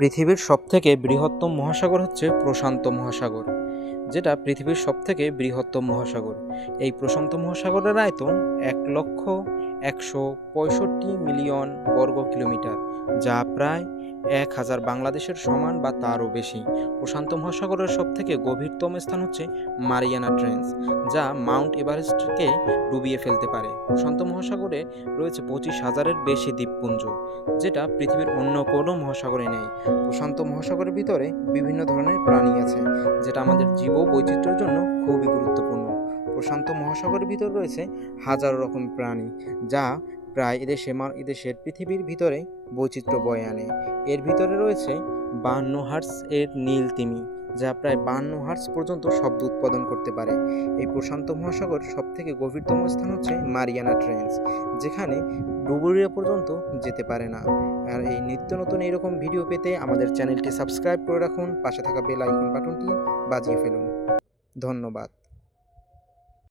পৃথিবীর সবথেকে বৃহত্তম মহাসাগর হচ্ছে প্রশান্ত মহাসাগর, যেটা পৃথিবীর সবথেকে বৃহত্তম মহাসাগর। এই প্রশান্ত মহাসাগরের আয়তন ১,১৬৫,০০০,০০০ বর্গ কিলোমিটার, যা প্রায় ১,০০০ বাংলাদেশের সমান বা তারও বেশি। প্রশান্ত মহাসাগরের সবথেকে গভীরতম স্থান হচ্ছে মারিয়ানা ট্রেঞ্চ, যা মাউন্ট এভারেস্টকে ডুবিয়ে ফেলতে পারে। প্রশান্ত মহাসাগরে রয়েছে ২৫,০০০-এর বেশি দ্বীপপুঞ্জ, যেটা পৃথিবীর অন্য কোনো মহাসাগরে নেই। প্রশান্ত মহাসাগরের ভিতরে বিভিন্ন ধরনের প্রাণী আছে, যেটা আমাদের জীববৈচিত্র্যের জন্য খুবই গুরুত্বপূর্ণ। প্রশান্ত মহাসাগরের ভিতর রয়েছে হাজারো রকম প্রাণী, যা প্রায় এদেশের পৃথিবীর ভিতরে বৈচিত্র্য বয়ে আনে। এর ভিতরে রয়েছে ৫২ হার্টজ এর নীল তিমি, যা প্রায় ৫২ হার্টজ পর্যন্ত শব্দ উৎপাদন করতে পারে। এই প্রশান্ত মহাসাগর সবথেকে গভীরতম স্থান হচ্ছে মারিয়ানা ট্রেঞ্চ, যেখানে ডুবুরিরা পর্যন্ত যেতে পারে না। আর এই নিত্য নতুন এইরকম ভিডিও পেতে আমাদের চ্যানেলটি সাবস্ক্রাইব করে রাখুন, পাশে থাকা বেল আইকন বাটনটি বাজিয়ে ফেলুন। ধন্যবাদ।